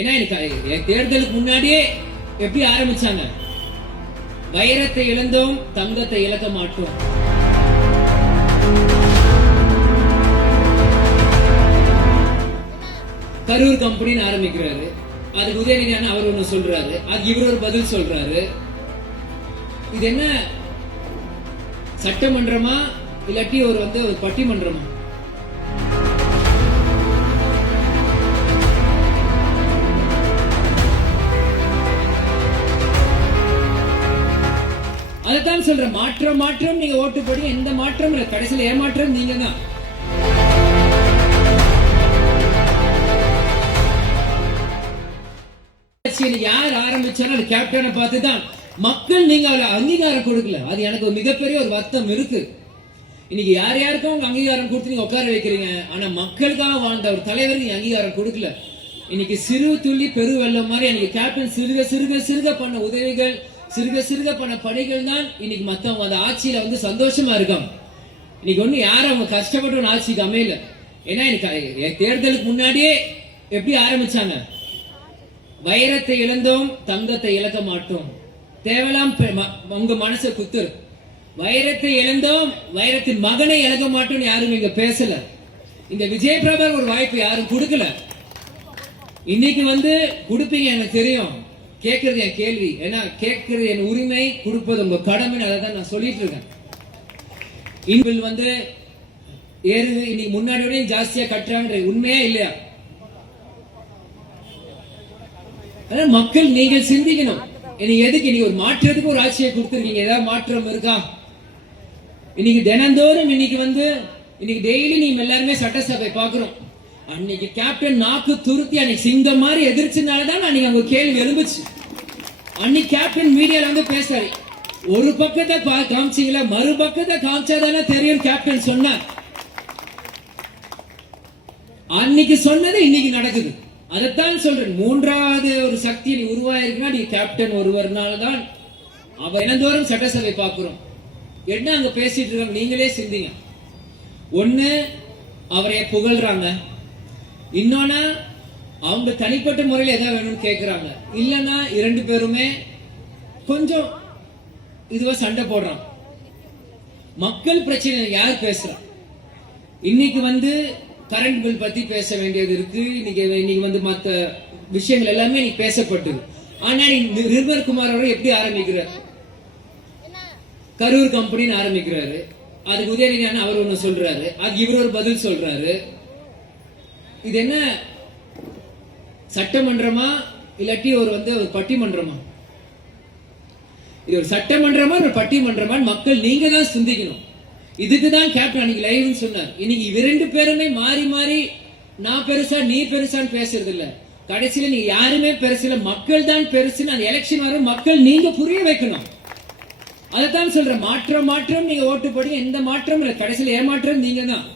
ஏன்னா தேர்தலுக்கு முன்னாடியே எப்படி ஆரம்பிச்சாங்க, வைரத்தை இழந்தோம் தங்கத்தை இழக்க மாட்டோம். கரூர் கம்பெனின்னு ஆரம்பிக்கிறாரு. அதுக்கு உதயநிதி அவர் ஒண்ணு சொல்றாரு, அது இவர் ஒரு பதில் சொல்றாரு. இது என்ன சட்டமன்றமா இல்லாட்டி ஒரு பட்டிமன்றமா? அதைத்தான் சொல்ற, மாற்றம் மாற்றம் நீங்க ஓட்டு போடுங்க, எந்த மாற்றம் இல்ல, கடைசியில் ஏமாற்றம் நீங்க தான். யார் ஆரம்பிச்சாலும் அது கேப்டனை பார்த்துதான் மக்கள் நீங்க அங்கீகாரம் கொடுக்கல. அது எனக்கு ஒரு மிகப்பெரிய ஒரு வருத்தம் இருக்கு. இன்னைக்கு யார் யாருக்கும் உங்க அங்கீகாரம் கொடுத்து நீங்க உட்கார வைக்கிறீங்க, ஆனா மக்களுக்காக வாழ்ந்த ஒரு தலைவர் நீங்க அங்கீகாரம் கொடுக்கல. இன்னைக்கு சிறு துள்ளி பெரு வெள்ளம் மாதிரி எனக்கு கேப்டன் சிறுக சிறுக சிறுக பண்ண உதவிகள், சிறுக சிறுக பண்ண பணிகள் தான் இன்னைக்கு மத்தவங்க அந்த ஆட்சியில சந்தோஷமா இருக்காங்க. இன்னைக்கு ஒண்ணு யாரும் அவங்க கஷ்டப்பட்டு ஒரு ஆட்சிக்கு அமையல. ஏன்னா தேர்தலுக்கு முன்னாடியே எப்படி ஆரம்பிச்சாங்க, வைரத்தை இழந்தோம் தங்கத்தை இழக்க மாட்டோம். தேவலாம் உங்க மனசை குத்து. வைரத்தை இழந்தோம், வைரத்தின் மகனை இழக்க மாட்டோம் யாரும் இங்க பேசல. இந்த விஜய் பிரபாகர் ஒரு வாய்ப்பு யாரும் கொடுக்கல. இன்னைக்கு கொடுப்பீங்க எனக்கு தெரியும். கேட்கறது என் கேள்வி, ஏன்னா கேட்கறது என் உரிமை, கொடுப்பது உங்க கடமை. அதை தான் நான் சொல்லிட்டு இருக்கேன். ஏறுது, இன்னைக்கு முன்னாடியோட ஜாஸ்தியா கட்டுறாங்க, உண்மையா இல்லையா? மக்கள் நீங்கள் சிந்திக்கணும். எதுக்கு இன்னைக்கு ஒரு மாற்றத்துக்கு ஒரு ஆட்சியை கொடுத்திருக்கீங்க, ஏதாவது மாற்றம் இருக்கா? இன்னைக்கு தினந்தோறும் இன்னைக்கு டெய்லி நீங்க எல்லாருமே சட்டசபை பாக்குறோம். அன்னைக்கு கேப்டன் நாக்கு துருத்தி அன்னைக்கு சிங்கம் மாதிரி எதிர்ச்சுனாலதான் அன்னைக்கு அவங்க கேள்வி எழுந்துச்சு. அன்னைக்கு கேப்டன் மீடியால பேசாரு, ஒரு பக்கத்தை காமிச்சீங்களா, மறுபக்கத்தை காமிச்சாதானே தெரியும் கேப்டன் சொன்னார். அன்னைக்கு சொன்னது இன்னைக்கு நடக்குது. அதைத்தான் சொல்றேன், மூன்றாவது ஒரு சக்தி உருவாயிருக்குன்னா நீ கேப்டன் ஒருவர்னால்தான். அவர் தினந்தோறும் சட்டசபை பார்க்கிறோம். என்ன அங்க பேசிட்டு இருக்காங்க நீங்களே சிந்திங்க. ஒண்ணு அவரை புகழ்றாங்க, இன்னொன்னு அவங்க தனிப்பட்ட முறையில் எதாவது வேணும்னு கேட்கிறாங்க, இல்லன்னா இரண்டு பேருமே கொஞ்சம் இதுவா சண்டை போடுறாங்க. மக்கள் பிரச்சனை யார் பேசுறா? இன்னைக்கு கரண்ட் பில் பத்தி பேச வேண்டியது இருக்கு. இன்னைக்கு மத்த விஷயங்கள் எல்லாமே நீ பேசப்பட்டது. ஆனா நிர்மல்குமார் அவர்கள் எப்படி ஆரம்பிக்கிறார், கரூர் கம்பெனின்னு ஆரம்பிக்கிறாரு. அதுக்கு உதயநிதி அவர் ஒண்ணு சொல்றாரு, அது இவர் ஒரு பதில் சொல்றாரு. இது என்ன சட்டமன்றமா இல்லாட்டி ஒரு பட்டிமன்றமா? இது ஒரு சட்டமன்றமா ஒரு பட்டிமன்றமா? மக்கள் நீங்க தான் சிந்திக்கணும். இதுக்குதான் கேப்டன் அன்னைக்கு லைவ்னு சொன்னார். இன்னைக்கு இரண்டு பேருமே மாறி மாறி நான் பெருசா நீ பெருசான்னு பேசுறது இல்ல. கடைசியில நீங்க யாருமே பெருசு இல்ல, மக்கள் தான் பெருசுன்னு அந்த எலெக்ஷன் வரும் மக்கள் நீங்க புரிய வைக்கணும். அதைத்தான் சொல்றேன், மாற்றம் மாற்றம் நீங்க ஓட்டு போடுங்க, எந்த மாற்றம் இல்ல, கடைசியில் ஏமாற்றம் நீங்க தான்.